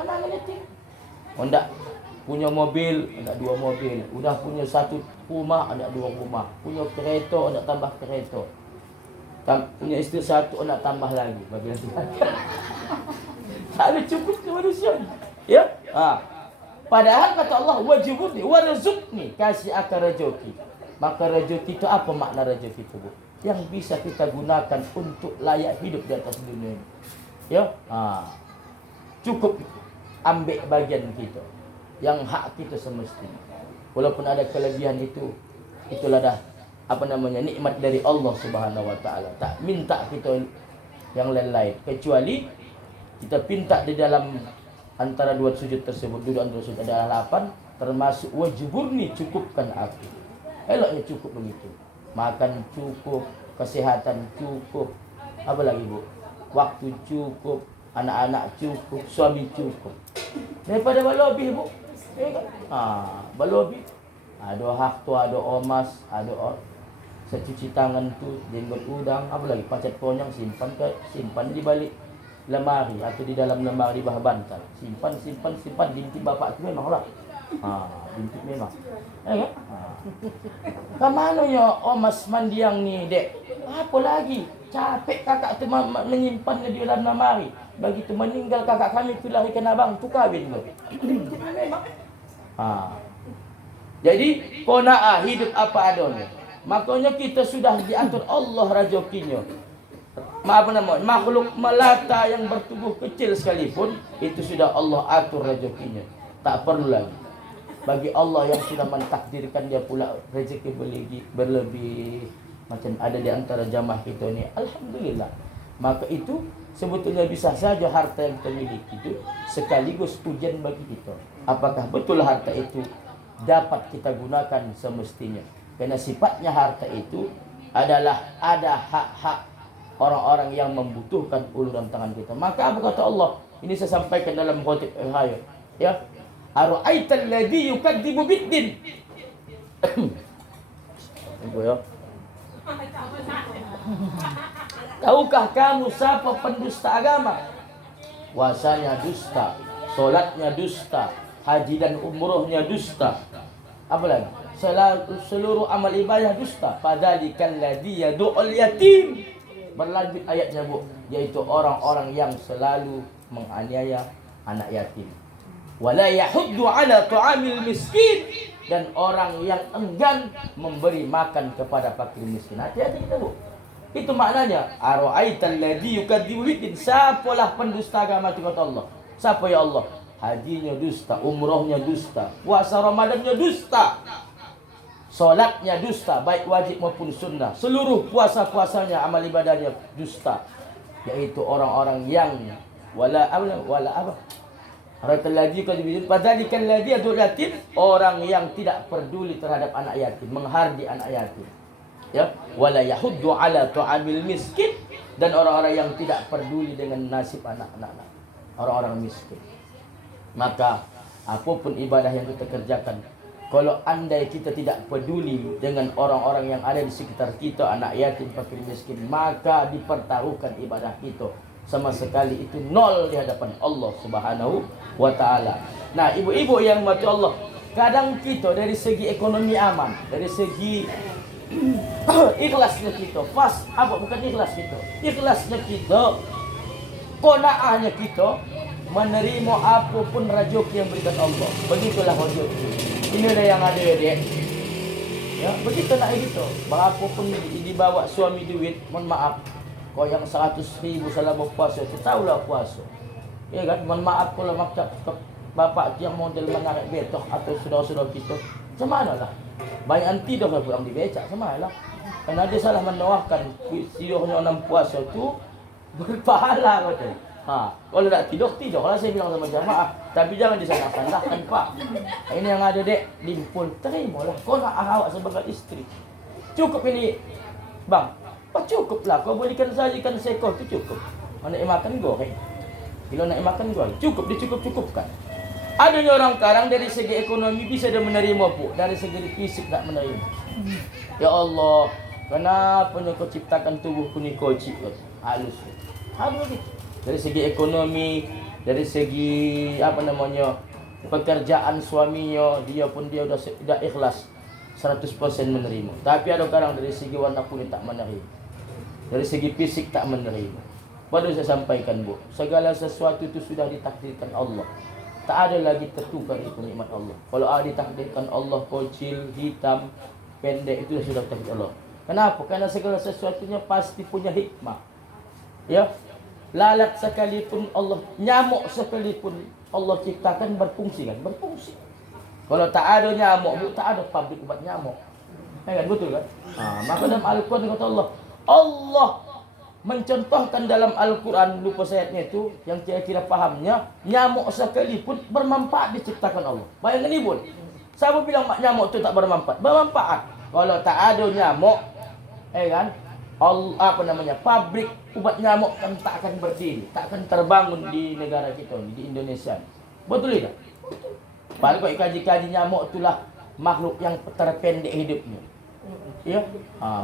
angan-angan yatim. Hendak punya mobil, ada 2 mobil. Udah punya 1 rumah, ada 2 rumah. Punya kereta, ada tambah kereta. Punya isteri 1, nak tambah lagi. Bagi nanti. Tak ada cukup ke manusia. Ya? Padahal kata Allah, wajibuni warzuqni, kasih akan rezeki. Maka rezeki itu apa makna rezeki itu, Bu? Yang bisa kita gunakan untuk layak hidup di atas dunia ini. Ya? Cukup ambil bagian kita. Yang hak kita semestinya. Walaupun ada kelebihan itulah dah nikmat dari Allah Subhanahu wa taala. Tak minta kita yang lain-lain, kecuali kita pinta di dalam antara 2 sujud tersebut, duduk antara sujud adalah 8, termasuk wajiburni, cukupkan aku. Eloknya cukup begitu. Makan cukup, kesehatan cukup, apa lagi, Bu? Waktu cukup, anak-anak cukup, suami cukup. Daripada berlebih, Bu. Berlebih. Ada hak tu, ada omas, ada secuci tangan tu, jenggot udang, apa lagi, pacet ponyang, simpan di balik lemari atau di dalam lemari bawah bantal. Simpan. Binti bapak tu memanglah. Binti memang. Kemana ya omas mandiang ni, Dek? Apa lagi? Capek kakak tu menyimpannya di dalam lemari. Begitu meninggal kakak kami tu larikan abang tu kahwin tu. Memang. Jadi qanaah, hidup apa adanya. Makanya kita sudah diatur Allah rezekinya. Makhluk melata yang bertubuh kecil sekalipun itu sudah Allah atur rezekinya. Tak perlu lagi. Bagi Allah yang sudah mentakdirkan dia pula rezeki berlebih macam ada di antara jamaah kita ni, alhamdulillah. Maka itu sebetulnya bisa saja harta yang kita miliki itu sekaligus ujian bagi kita. Apakah betul harta itu dapat kita gunakan semestinya? Karena sifatnya harta itu adalah ada hak-hak orang-orang yang membutuhkan uluran tangan kita. Maka apa kata Allah? Ini saya sampaikan dalam khutbah hayat. Ya. Ara'aital ladzi yukadzibu biddin. Ya. Tahukah kamu siapa pendusta agama? Puasanya dusta, solatnya dusta, haji dan umrohnya dusta. Apa lagi? Seluruh amal ibadah dusta. Padzalikal ladzi yad'ul yatim. Berlanjut ayatnya, Bu, yaitu orang-orang yang selalu menganiaya anak yatim. Wala yahuddu ala ta'amil miskin, dan orang yang enggan memberi makan kepada fakir miskin. Hati-hati kita, Bu. Itu maknanya ara'aital ladzi yukadzibu biddin. Siapalah pendusta agama itu kata Allah. Siapa ya Allah? Hajinya dusta, umrohnya dusta, puasa Ramadannya dusta, solatnya dusta, baik wajib maupun sunnah. Seluruh puasa-puasanya, amal ibadahnya dusta. Yaitu orang-orang yang padzalikal ladzi yad'ul yatim, orang yang tidak peduli terhadap anak yatim, menghardi anak yatim. Ya, wala yahuddu ala ta'amil miskin, dan orang-orang yang tidak peduli dengan nasib anak-anak, orang-orang miskin. Maka apapun ibadah yang kita kerjakan, kalau andai kita tidak peduli dengan orang-orang yang ada di sekitar kita, anak yatim, fakir miskin, maka dipertaruhkan ibadah kita. Sama sekali itu nol di hadapan Allah Subhanahu wa taala. Nah, ibu-ibu yang mati Allah, kadang kita dari segi ekonomi aman, dari segi ikhlasnya kita, bukan ikhlas kita. Ikhlasnya kita, qanaahnya kita menerima apapun rezeki yang berikan Allah. Begitulah rezeki. Inilah yang ada ya, Dek. Ya, begitu nak gitu. Berapapun dibawa suami duit, mohon maaf. Kau yang 100.000 selama puasa, kita tahulah puasa. Ya kan, mohon maaf kalau maktab bapak yang model menarik betok atau saudara-saudara kita. Macam mana lah? Banyak anti dah pulang di becak, sama lah. Karena dia salah menawarkan siuhnya 6 puasa tu berpahala kata. Kalau tak tidurlah saya bilang sama jamaah. Tapi jangan disalah-salahkan, Pak. Ini yang ada, Dek, limpul. Terimalah. Kau nak awak sebagai isteri. Cukup ini, Bang. Cukuplah. Kau belikan saja ikan seekor tu cukup. Nak makan goreng. Bila nak makan goreng, cukup, dicukup-cukupkan. Adanya orang sekarang dari segi ekonomi bisa dia menerima, Bu. Dari segi fisik tak menerima. Ya Allah, kenapa kau ciptakan tubuhku ni kocik? Halus. Halus gitu. Dari segi ekonomi Dari segi apa namanya, pekerjaan suaminya, dia udah ikhlas 100% menerima. Tapi ada orang dari segi warna kulit tak menerima, dari segi fisik tak menerima. Baru saya sampaikan, Bu, segala sesuatu itu sudah ditakdirkan Allah. Tak ada lagi tertukar itu nikmat Allah. Kalau ada ditakdirkan Allah kecil, hitam, pendek, itu sudah takdir Allah. Kenapa? Karena segala sesuatunya pasti punya hikmah. Ya, lalat sekalipun Allah, nyamuk sekalipun Allah ciptakan berfungsi kan? Berfungsi. Kalau tak ada nyamuk, Bu, tak ada pabrik buat nyamuk. Ya kan, betul kan? Maka dalam Al-Quran kata Allah mencontohkan dalam Al-Quran, lupa ayatnya itu, yang kira-kira pahamnya, nyamuk sekalipun bermanfaat diciptakan Allah. Bayangkan ni, Bu. Siapa bilang nyamuk itu tak bermanfaat? Bermanfaat. Kalau tak ada nyamuk, kan? Apa namanya, pabrik ubat nyamuk kan tak akan berdiri, tak akan terbangun di negara kita, di Indonesia. Betul tidak? Padahal kalau kaji-kaji nyamuk itulah makhluk yang terpendek hidupnya. Ya,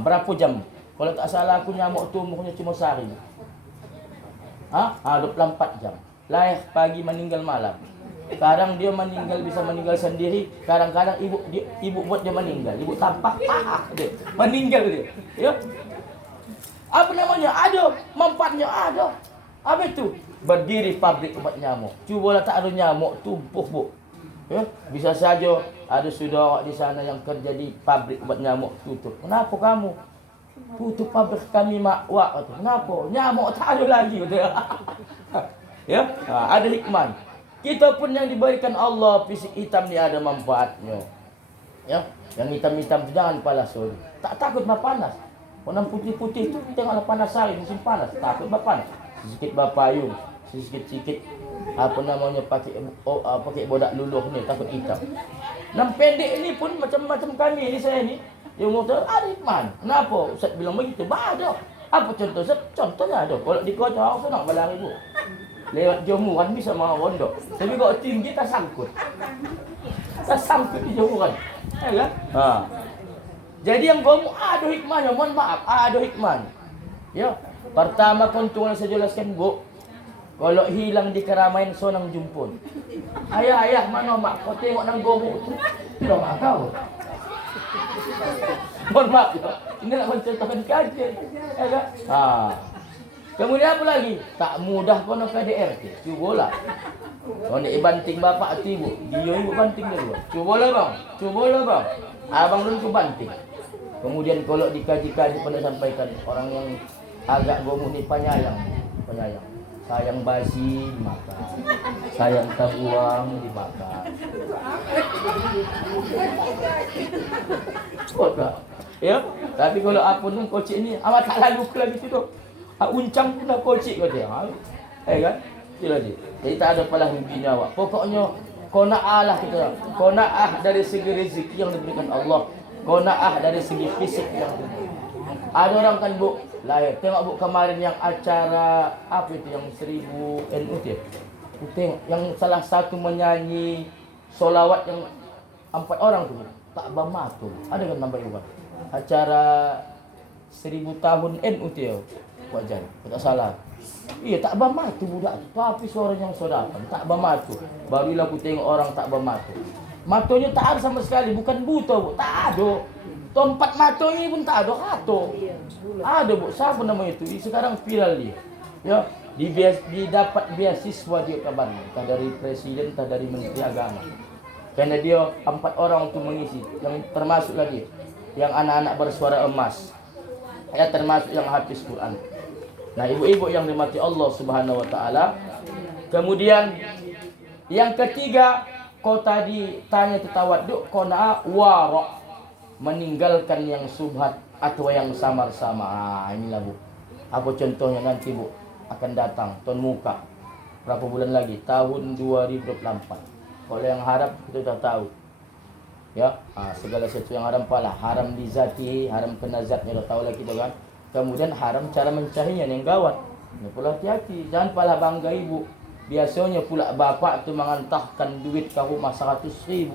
berapa jam? Kalau tak salah aku nyamuk tu umurnya cuma sehari. 24 jam. Lahir pagi meninggal malam. Kadang dia bisa meninggal sendiri, kadang-kadang ibu buat dia meninggal. Ibu tampak dia meninggal dia. Ya. Apa namanya? Ada manfaatnya, ada. Apa itu? Berdiri pabrik obat nyamuk. Cubalah tak ada nyamuk, tumpuh, Bu. Ya, bisa saja ada saudara di sana yang kerja di pabrik obat nyamuk tutup. Kenapa kamu? Tutup pabrik kami, Mak. Kenapa? Nyamuk tak ada lagi. Ya, ada hikmah. Kita pun yang diberikan Allah, fisik hitam ni ada manfaatnya. Ya, yang hitam-hitam tu jangan panas sorry. Tak takut panas. Warna putih-putih tu tengoklah panas hari, musim panas, takut panas. Sedikit berpayung, sedikit-sedikit apa namanya pakai bodak luluh ni, takut hitam. Yang pendek ni pun macam-macam kami ni, saya ni yang motor ada hikmah. Kenapa Ustaz bilang begitu? Ada. Apa contoh Ustaz? Contohnya ada. Kalau di kota orang senang berlari, Bu. Lewat jemuran bisa mau pondok. Tapi kalau tinggi tak sangkut. Tak sangkut di jemuran. Ya kan? Jadi yang kamu ada hikmahnya, mohon maaf, ada hikmah. Ya. Pertama keuntungan saya jelaskan, Bu. Kalau hilang di keramaian sonang jumpun. Ayah, mana mak? Kau tengok nang gomuk tu. Tidak mak kau. Mohon maaf ya. Ini nak mencontohkan kajian. Ya kan? Kemudian apa lagi? Tak mudah kau nak KDRT. Cubalah. Kau nak banting bapak tu, Ibu. Dia ibu banting dia dulu. Cubalah bang. Abang dulu tu banting. Kemudian kalau dikaji-kaji pada sampaikan orang yang agak gomuk ni penyayang. Sayang basi dimakan, sayang terbuang dimakan. Ya, tapi kalau apa pun kocik ni amat tak lalu lagi tu. Uncang pun dah kocik kau dia. Kan? Itulah dia. Jadi tak ada palah ruginya awak. Pokoknya qanaah lah kita. Qanaah dari segi rezeki yang diberikan Allah. Qanaah dari segi fisik yang diberikan. Ada orang kan, Bu, lahir. Tengok, Bu, kemarin yang acara apa itu yang 1000 NU tu. Tengok yang salah satu menyanyi solawat yang 4 orang tu. Tak bermatu. Ada kan nampak juga. Acara 1000 tahun NU tu. Wajar. Tak salah. Iya, tak bermatu budak tu. Tapi suara yang sodapan. Tak bermatu. Barulah aku tengok orang tak bermatu. Matunya tak ada sama sekali. Bukan buta, Bu. Tak ada. Tempat matunya pun tak ada. Kato. Ada, Bu. Siapa nama itu? Sekarang viral dia. Ya. Didapat beasiswa dia kabarnya. Entah dari presiden, entah dari menteri agama. Karena dia 4 orang untuk mengisi. Yang termasuk lagi. Yang anak-anak bersuara emas. Ya, termasuk yang hafiz Quran. Nah, ibu-ibu yang dimati Allah Subhanahu wa taala. Kemudian yang ketiga, kau tadi tanya tawaduk, qanaah wara, meninggalkan yang subhat atau yang samar-samar. Inilah, Bu. Apa contohnya nanti, Bu, akan datang tahun muka. Berapa bulan lagi? Tahun 2024. Kalau yang haram kita dah tahu. Ya, segala sesuatu yang haram pala, haram di zati, haram kena zatnya dah tahu lah kita kan. Kemudian haram cara mencarinya yang gawat. Ini pula hati-hati, jangan pala bangga ibu. Biasanya pula bapak tu menghantarkan duit ke rumah 100.000.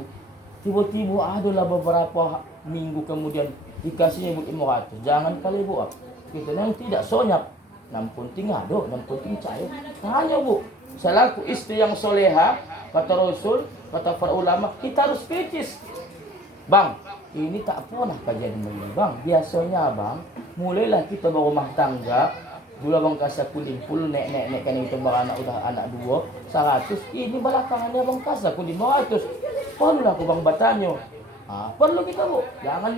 Tiba-tiba adalah beberapa minggu kemudian dikasihnya ibu 500. Jangan kali ibu. Kita yang tidak sonyap. 6 punting ada, 6 punting cair. Tanya, Bu. Selaku istri yang soleha, kata Rasul, kata para ulama, kita harus kritis. Bang, ini tak pernah kajian begini, bang. Biasanya bang, mulailah kita berumah tangga, dulu bang kasa kulimpul, nek kan itu bang anak udah anak 100, ini belakangannya bang kasa kulim 500. Perlulah aku bang batanyo. Perlu kita bu, jangan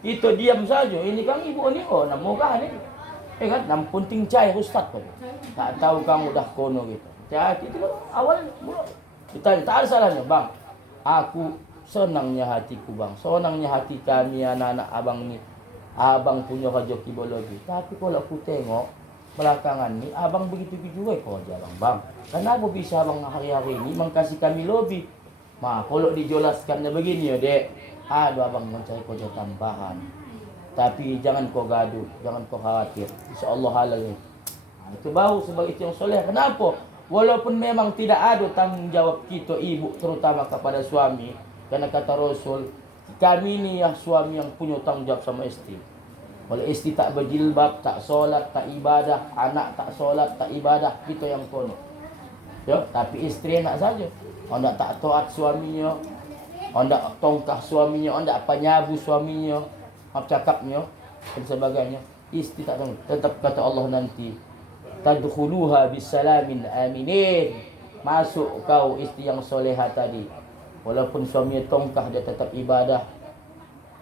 itu diam saja. Ini kan ibu ini, namukah ini? Kan, nampunting cai ustaz tu. Tak tahu kamu dah kono gitu. Jadi itu awal kita tak ada salahnya bang. Aku senangnya hatiku bang, senangnya hati kami anak-anak abang ni. Abang punya rezeki biologi. Tapi kalau aku tengok belakangan ni abang begitu juga kerja bang. Kenapa bisa abang hari-hari ini mengkasih kami lobby? Kalau dijelaskannya begini ya dek, aduh abang mencari kerja tambahan. Tapi jangan kau gaduh, jangan kau khawatir. InsyaAllah halal ni. Itu baru sebagai istri yang soleh. Kenapa? Walaupun memang tidak ada tanggungjawab kita ibu terutama kepada suami. Karena kata Rasul, kami ni ya suami yang punya tanggungjawab sama istri. Kalau istri tak berjilbab, tak solat, tak ibadah, anak tak solat, tak ibadah, kita yang kono. Ya, tapi istri enak saja. Anda tak taat suaminya, anda tongkah suaminya, anda penyabu suaminya, cakapnya dan sebagainya. Istri tak tahu. Tetap kata Allah nanti, tadkhuluha bisalamin aminin. Masuk kau istri yang soleha tadi. Walaupun suaminya tongkah, dia tetap ibadah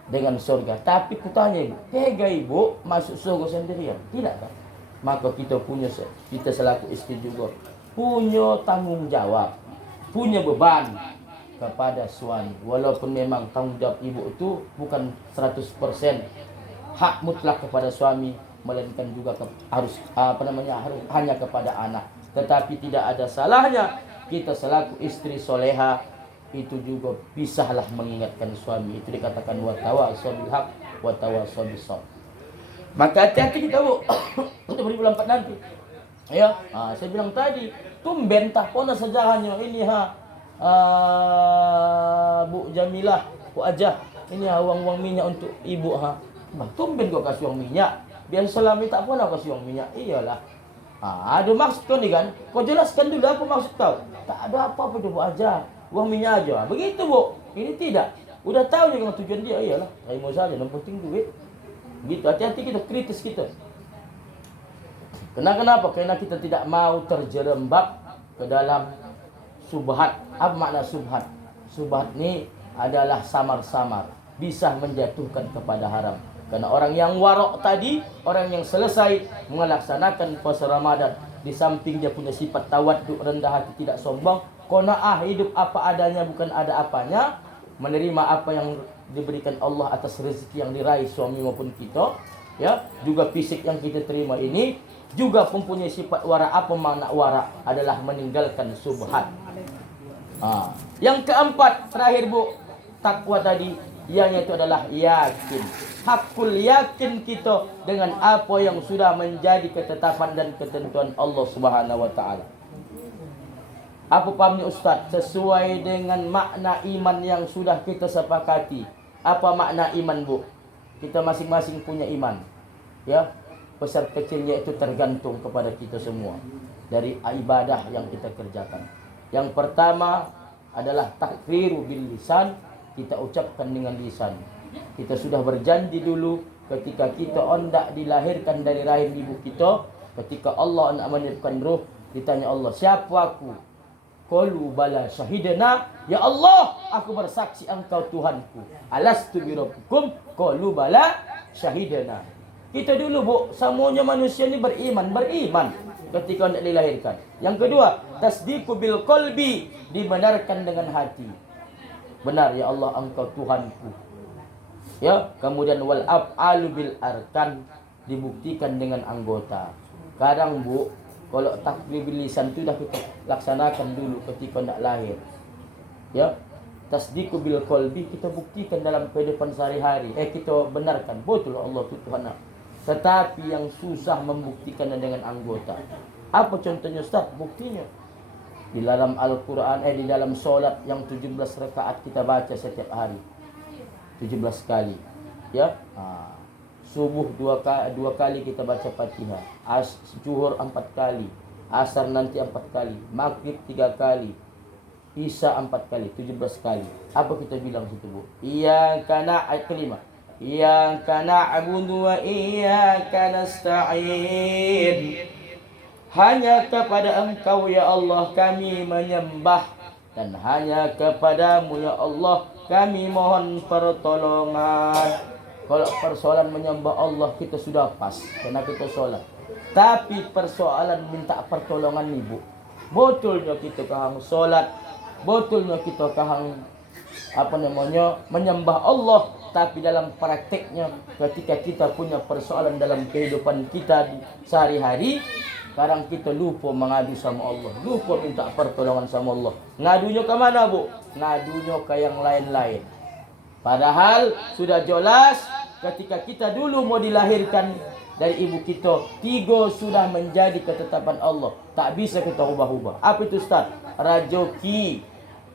dengan surga. Tapi kutanya ibu, tega ibu masuk surga sendirian? Tidak kan? Maka kita selaku istri juga punya tanggung jawab, punya beban kepada suami. Walaupun memang tanggung jawab ibu itu bukan 100% hak mutlak kepada suami, melainkan juga harus hanya kepada anak. Tetapi tidak ada salahnya kita selaku istri soleha itu juga bisalah mengingatkan suami. Itu dikatakan watawasau bil haq watawasau bis sabr. Maka hati-hati kita bu untuk 2024 nanti. Ya, saya bilang tadi, tumben tak pernah sejarahnya ini Bu Jamilah, Bu Ajah, ini uang minyak untuk ibu tumben kau kasih uang minyak. Biasa selama ini tak pernah kasih uang minyak. Iyalah. Ada maksud kau ni kan? Kau jelaskan dulu apa maksud kau. Tak ada apa-apa tu Bu Ajah. Uang minyak aja. Begitu bu. Ini tidak. Udah tahu juga tujuan dia. Iyalah. Terima saja. Yang penting duit. Gitu. Hati-hati kita, kritis kita. Kenapa? Karena kita tidak mau terjerembab ke dalam subhat. Apa makna subhat? Subhat ni adalah samar-samar. Bisa menjatuhkan kepada haram. Karena orang yang warok tadi, orang yang selesai melaksanakan puasa Ramadan, di samping dia punya sifat tawaduk, rendah hati, tidak sombong, qanaah, hidup apa adanya, bukan ada apanya, menerima apa yang diberikan Allah atas rezeki yang diraih suami maupun kita, ya, juga fisik yang kita terima ini juga mempunyai sifat wara. Apa makna wara? Adalah meninggalkan subhat. Yang keempat, terakhir bu, takwa tadi, yang itu adalah yakin. Hakul yakin kita dengan apa yang sudah menjadi ketetapan dan ketentuan Allah Subhanahu wa taala. Apa pahamnya Ustaz? Sesuai dengan makna iman yang sudah kita sepakati. Apa makna iman bu? Kita masing-masing punya iman. Ya, besar kecilnya itu tergantung kepada kita semua. Dari ibadah yang kita kerjakan. Yang pertama adalah takriru bil lisan. Kita ucapkan dengan lisan. Kita sudah berjanji dulu ketika kita hendak dilahirkan dari rahim ibu kita, ketika Allah nak meniupkan ruh, ditanya Allah, siapa aku? Qalu bala syahidna, ya Allah, aku bersaksi engkau Tuhanku. Alastu bi rabbikum? Qalu bala syahidna. Kita dulu bu, semuanya manusia ni beriman ketika hendak dilahirkan. Yang kedua, tasdiqu bil qalbi, dibenarkan dengan hati. Benar ya Allah, engkau Tuhanku. Ya, kemudian wal af'alu bil arkan, dibuktikan dengan anggota. Kadang bu, kalau takbir bil lisan itu dah kita laksanakan dulu ketika nak lahir. Ya, tasdiqu bil qalbi kita buktikan dalam kehidupan sehari-hari. Kita benarkan betul Allah itu Tuhan. Tetapi yang susah membuktikan dengan anggota. Apa contohnya Ustaz? Buktinya di dalam Al-Quran, di dalam solat yang 17 rakaat kita baca setiap hari. 17 kali. Ya. Subuh dua kali kita baca Fatihah. Zuhur 4 kali. Asar nanti 4 kali, maghrib 3 kali, Isya 4 kali, 17 kali. Apa kita bilang situ, Bu? Iyyaka ayat kelima. Iyyaka na'budu wa iyyaka nasta'in. Hanya kepada Engkau ya Allah kami menyembah, dan hanya kepadamu ya Allah kami mohon pertolongan. Kalau persoalan menyembah Allah kita sudah pas, karena kita sholat. Tapi persoalan minta pertolongan nih, Bu. Betulnya kita kahang sholat, betulnya kita kahang menyembah Allah, tapi dalam prakteknya ketika kita punya persoalan dalam kehidupan kita sehari-hari, sekarang kita lupa mengadu sama Allah, lupa minta pertolongan sama Allah. Ngadunya ke mana, Bu? Ngadunya ke yang lain-lain. Padahal sudah jelas ketika kita dulu mau dilahirkan dari ibu kita, 3 sudah menjadi ketetapan Allah. Tak bisa kita ubah-ubah. Apa itu, Ustaz? Rajoki.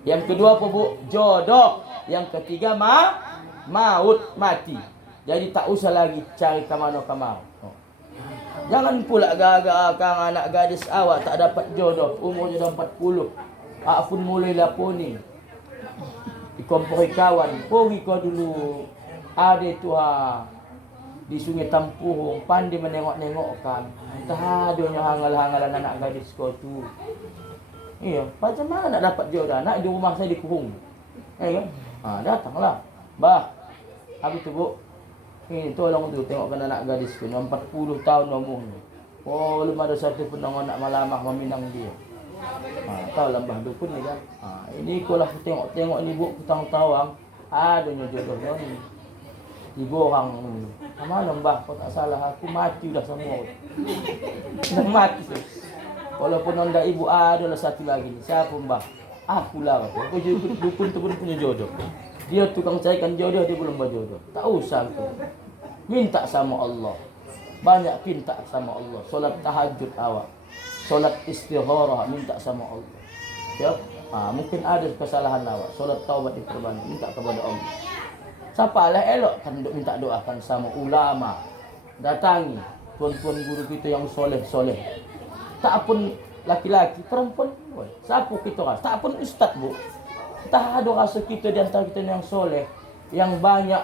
Yang kedua apa, Bu? Jodoh. Yang ketiga maut, mati. Jadi tak usah lagi cari ke mana-mana. Jangan pula gagal kang anak gadis awak tak dapat jodoh, umurnya dah 40. Pun mulai laponi. Dikompori kawan, pergi kau dulu. Ada tu di Sungai Tampuhung, pandai menengok-nengok kan. Entah adanya hangal-hangalan anak gadis kau tu. Iya, macam mana nak dapat jodoh? Nak di rumah saya di Kuhung. Kan? Datanglah. Bah. Habis tu, Bu. Tolong tu tengokkan anak gadis tu, 40 tahun umurnya. Oh, belum ada satu pun nak malamah meminang dia. Tahu lambah dukun ni kan. Ini kalau aku tengok-tengok ni, Bu, petang-tawang, adanya jodohnya ni. 3 orang ni. Mana mbah, kau tak salah, aku mati dah semua. Dah mati. Walaupun anda ibu adalah satu lagi ni. Siapa mbah? Aku lah. Aku dukun tu pun punya jodoh. Dia tukang carikan jodoh, dia belum berjodoh. Tak usah tu. Minta sama Allah. Banyak minta sama Allah. Solat tahajud awak, solat istigharah, minta sama Allah. Ya? Mungkin ada kesalahan awak. Solat taubat diperbanyak, minta kepada Allah. Siapa lah elok kan minta doakan sama ulama. Datangi tuan-tuan guru kita yang soleh-soleh. Tak pun laki-laki, perempuan pun. Siapa kita rasa? Tak pun ustaz, Bu. Tak ada rasa kita di antara kita yang soleh, yang banyak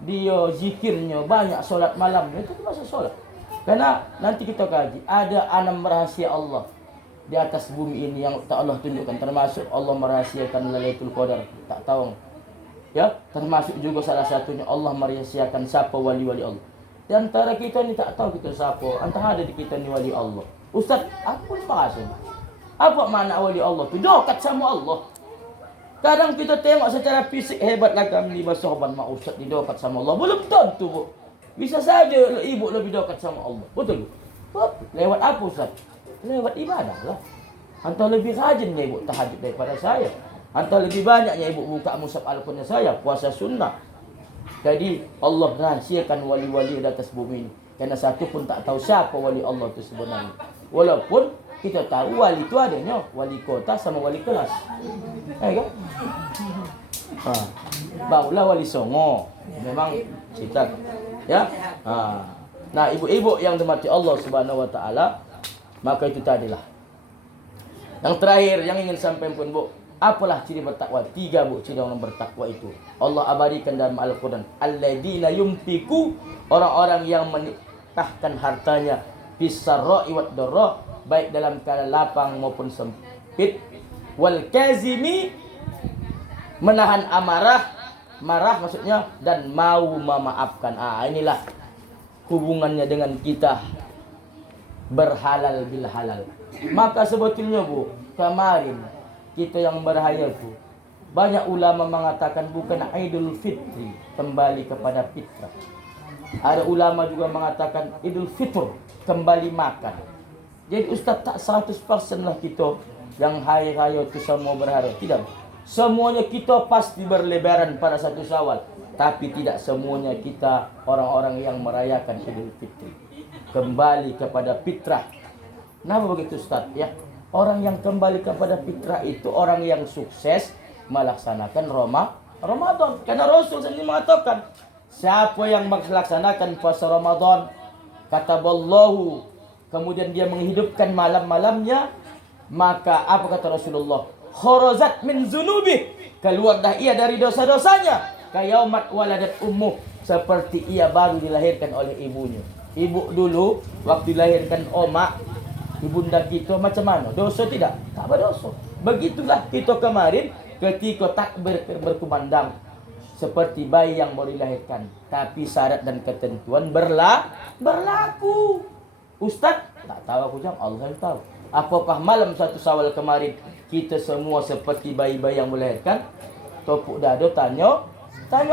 dia zikirnya, banyak solat malamnya, itu masa solat. Karena nanti kita kaji, ada 6 rahasia Allah di atas bumi ini yang tak Allah tunjukkan, termasuk Allah merahasiakan Lailatul Qadar. Tak tahu. Ya, termasuk juga salah satunya Allah merahasiakan siapa wali-wali Allah. Di antara kita ni tak tahu kita siapa, antara ada di kita ni wali Allah. Ustaz, aku bahasa. Apa makna wali Allah tu? Dekat sama Allah. Kadang kita tengok secara fisik hebatlah kami bersorban mak ustaz di dekat sama Allah. Belum tentu, Bu. Bisa saja ibu lebih dekat sama Allah. Betul? Lewat apa, Ustaz? Lewat ibadah lah. Antara lebih rajinnya ibu tahajud daripada saya. Antara lebih banyaknya ibu buka mushaf Al-Quran saya, puasa sunnah. Jadi Allah rahsiakan wali-wali di atas bumi ini. Karena satu pun tak tahu siapa wali Allah itu sebenarnya. Walaupun kita tahu wali itu adanya wali kota sama wali kelas. Kan? Barulah wali songo. Memang cerita. Ya. Nah, ibu-ibu yang dirahmati Allah Subhanahu wa taala, maka itu tadilah. Yang terakhir yang ingin sampaikan, Bu, apalah ciri bertakwa? 3, Bu, ciri orang bertakwa itu. Allah abadikan dalam Al-Qur'an, alladzina yunfiqu, orang-orang yang menitahkan hartanya bisarra'i wad dharra, baik dalam keadaan lapang maupun sempit, wal kazimi, menahan amarah, marah maksudnya, dan mau memaafkan. Inilah hubungannya dengan kita berhalal bil halal. Maka sebetulnya, Bu, kemarin kita yang berhayal itu, banyak ulama mengatakan bukan Idul Fitri, kembali kepada fitrah. Ada ulama juga mengatakan Idul Fitr, kembali makan. Jadi Ustaz, tak 100% lah kita yang hari raya itu semua berharap. Tidak. Semuanya kita pasti berlebaran pada 1 Syawal. Tapi tidak semuanya kita orang-orang yang merayakan Idul Fitri. Kembali kepada fitrah. Kenapa begitu, Ustaz? Ya, orang yang kembali kepada fitrah itu orang yang sukses melaksanakan Ramadan. Karena Rasul sendiri mengatakan, siapa yang melaksanakan puasa Ramadan, kataballahu kemudian dia menghidupkan malam-malamnya, maka apa kata Rasulullah? Kharajat min zunubi, keluar dah ia dari dosa-dosanya, kayaumat waladat ummuh, seperti ia baru dilahirkan oleh ibunya. Ibu dulu waktu dilahirkan omak, ibunda kita macam mana? Dosa tidak? Tak berdosa. Begitulah kita kemarin ketika takbir berkumandang seperti bayi yang baru dilahirkan, tapi syarat dan ketentuan berlaku. Ustaz, tak tahu aku jawab, Allah yang tahu. Apakah malam 1 Syawal kemarin kita semua seperti bayi-bayi yang melahirkan? Topuk dado tanya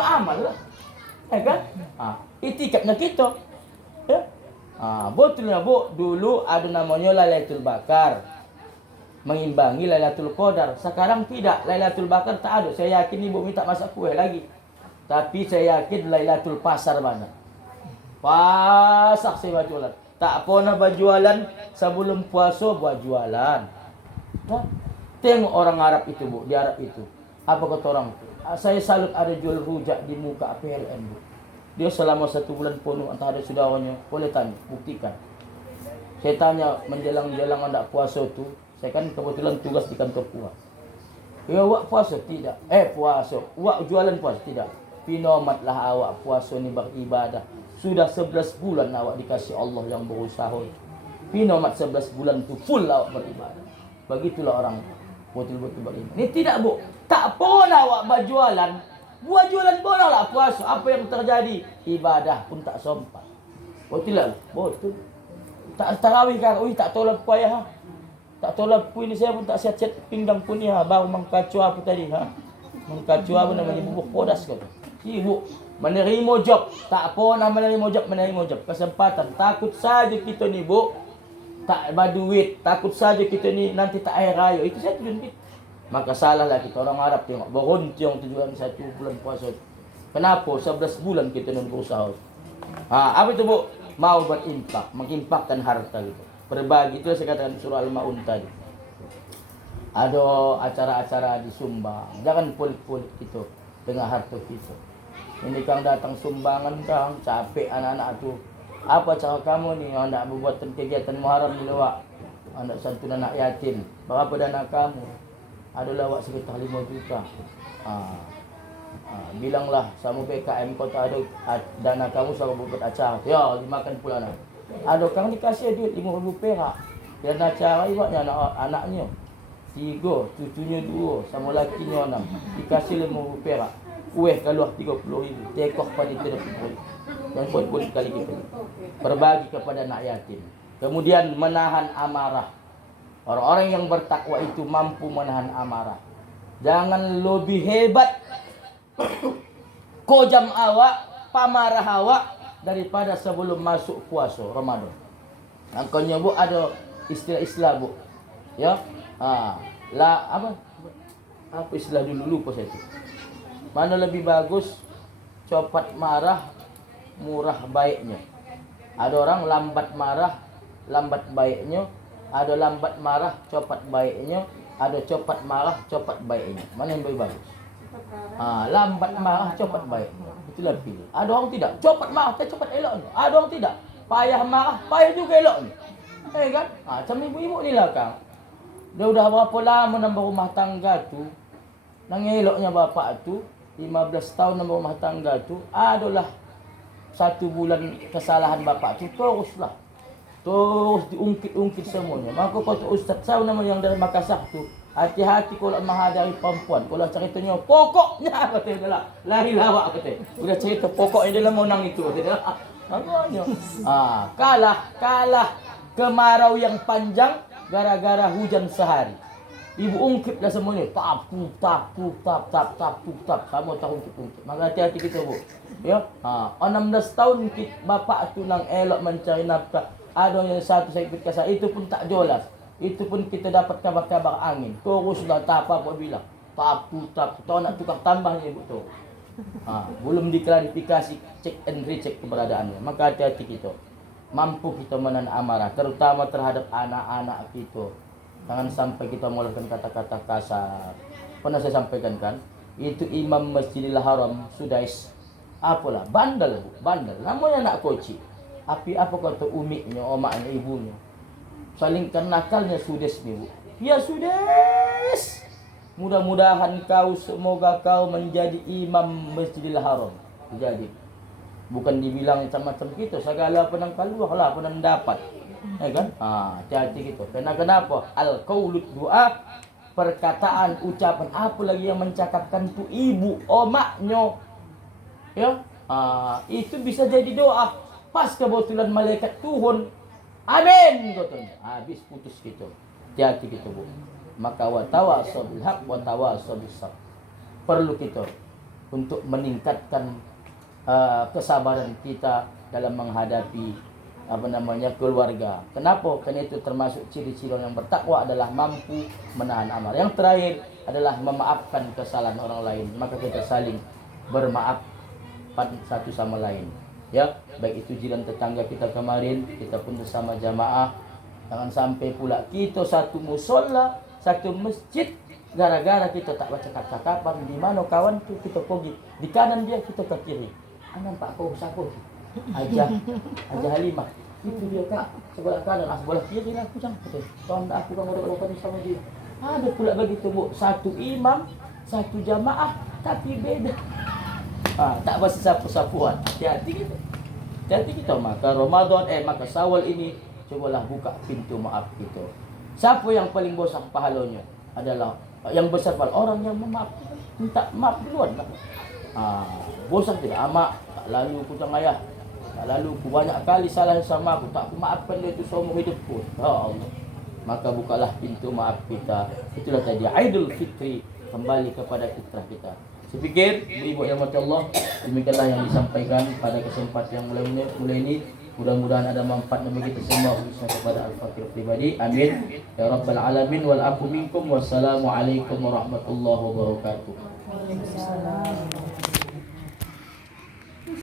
amal lah. Kan? Itikadnya kita. Ya? Betulnya bu, dulu ada namanya Lailatul Bakar, mengimbangi Lailatul Qadar. Sekarang tidak, Lailatul Bakar tak ada. Saya yakin ibu minta masak kue lagi. Tapi saya yakin Lailatul Pasar mana? Pasak saya jualan. Tak pernah berjualan sebelum puasa buat jualan. Nah, tengok orang Arab itu bu, di Arab itu. Apa kata orang itu? Saya salut ada jual rujak di muka PLN bu. Dia selama 1 bulan penuh antara saudaranya. Boleh tanya, buktikan. Saya tanya menjelang-jelang anda puasa tu, saya kan kebetulan tugas di kantor puas. Ya awak puasa? Tidak. Puasa. Awak jualan puasa? Tidak. Pinomatlah awak puasa ni beribadah. Sudah 11 bulan awak dikasih Allah yang berusaha. Pinomat 11 bulan tu full awak beribadah. Begitulah orang betul-betul beriman. Ini tidak bu. Tak pernah awak berjualan. Buat jualan bola lah puasa. Apa yang terjadi? Ibadah pun tak sempat. Betul lah? Betul. Tak tarawih kan? Tak tolak payah. Tak tolak pun ini saya pun tak siap-siap pinggang pun ni. Baru mengkacu apa tadi? Mengkacu apa namanya? Bubuk podas kata. Ibu menerima job. Tak pernah menerima job. Kesempatan. Takut saja kita ni bu. Tak berduit. Takut saja kita ni nanti tak air raya. Itu saya tujuan kita. Maka salahlah kita orang Arab tengok. Berhentiung tujuan 1 bulan puasa. Kenapa? 11 bulan kita nak berusaha. Apa itu bu? Mau berimpak. Mengimpakkan harta gitu. Berbagi. Itu saya katakan surah Al-Ma'un tadi. Ada acara-acara disumbang. Jangan polik-polik kita dengan harta kita. Ini kang datang sumbangan kang, capek anak-anak tu. Apa cara kamu ni hendak berbuat kegiatan Muharram ni lawak? Hendak santun anak yatim. Berapa dana kamu? Adalah awak sekitar 5 juta. Bilanglah sama PKM kau tak ada dana kamu sama buat acara. Ya, dimakan pula nak. Ada kang dikasih duit 5,000 perak. Dan acara ibunya anak-anaknya 3, cucunya 2, sama lakinya 6. Dikasih 5,000 perak. Kuih keluar 30,000. Tekoh panitia dapat. Dan boleh kali kita. Berbagi kepada anak yatim. Kemudian menahan amarah. Orang-orang yang bertakwa itu mampu menahan amarah. Jangan lebih hebat kojam awak, pamarah awak daripada sebelum masuk puasa Ramadan. Angkanya bu ada istilah-istilah bu. Ya. Apa istilah dulu lupa saya itu. Mana lebih bagus? Cepat marah, murah baiknya. Ada orang lambat marah, lambat baiknya. Ada lambat marah, cepat baiknya. Ada cepat marah, cepat baiknya. Mana yang lebih bagus? Lambat marah, cepat baiknya. Itulah pilih. Ada orang tidak. Cepat marah, cepat eloknya. Ada orang tidak. Payah marah, payah juga eloknya. Kan? Macam ibu-ibu ni lah kang. Dia udah berapa lama nambah rumah tangga tu. Nang eloknya bapak tu 15 tahun nambah rumah tangga tu. Adalah 1 bulan kesalahan bapak tu. Teruslah. Terus diungkit-ungkit semuanya. Maka kata Ustaz saya nama yang dari Makassar tu. Hati-hati kalau menghadapi perempuan. Kalau ceritanya pokoknya kata dia lah. Lari lawak kata. Udah cerita pokoknya dia lah menang itu kata dia. Makanya. Kalah kemarau yang panjang gara-gara hujan sehari. Ibu ungkitlah semuanya. Tap. Kamu tak ungkit. Maka hati-hati kita bu. Ya. 16 tahun bapak tu nang elok mencari nafkah. Ada yang satu saya ikut kasar. Itu pun tak jelas. Itu pun kita dapat kabar-kabar angin. Teruslah tak apa bilang. Tap. Tahu nak tukar tambahnya ibu tu. Belum diklarifikasi, cek and recheck keberadaannya. Maka hati-hati kita. Mampu kita menahan amarah. Terutama terhadap anak-anak kita. Jangan sampai kita mengeluarkan kata-kata kasar. Pernah saya sampaikan kan? Itu Imam Masjidil Haram Sudais. Apalah? Bandel bu. Bandel. Namanya anak kocik. Apa kata umiknya, omaknya, ibunya. salingkan nakalnya sudes nih Bu. Ya sudes. Mudah-mudahan semoga kau menjadi imam Masjidil Haram. Jadi bukan dibilang macam-macam gitu, segala penang keluar lah, penang dapat. Ya kan? Hati-hati gitu. Karena kenapa? Al-qaulut doa, perkataan, ucapan, apa lagi yang mencakapkan tu ibu, omaknya. Ya, itu bisa jadi doa. Pas kebetulan malaikat turun, amin katanya. Habis putus gitu. Hati-hati gitu Bu. Maka watawasau bil haq watawasau bis sabr. Perlu kita untuk meningkatkan kesabaran kita dalam menghadapi keluarga. Kenapa? Karena itu termasuk ciri-ciri orang yang bertakwa adalah mampu menahan amarah. Yang terakhir adalah memaafkan kesalahan orang lain. Maka kita saling bermaaf satu sama lain. Ya, baik itu jiran tetangga kita kemarin, kita pun bersama jamaah. Jangan sampai pula kita satu musola, satu masjid, gara-gara kita tak baca cakapan di mana kawan tu kita pergi di kanan dia, kita ke kiri. Nampak kau siapa tu? Aja Halimah. Itu dia Kak, sebelah kanan, sebelah kiri lah aku jangan. Kawan aku kan orang sama dia. Ada pula begitu Bu, satu imam, satu jamaah tapi beda. Tak bahasa sapu-sapuan. Hati-hati gitu. Hati-hati kita. Maka Ramadan, maka Syawal ini cobalah buka pintu maaf itu. Siapa yang paling besar pahalanya? Adalah yang besar pahala orang yang memaafkan, minta maaf duluan. Bosan tidak amak, tak lalu ku jangan ayah, tak lalu ku banyak kali salah sama aku, tak ku maafkan dia itu seumur hidupku. Ya Allah. Maka bukalah pintu maaf kita. Itulah tadi Aidul Fitri, kembali kepada fitrah kita. Saya pikir ibu yang mati Allah, demikianlah yang disampaikan pada kesempatan yang mulai ini. Mudah-mudahan ada manfaat bagi kita semua, khususnya kepada Al-Fakir pribadi. Amin ya rabbal alamin wal afu minkum. Wassalamualaikum warahmatullahi wabarakatuh.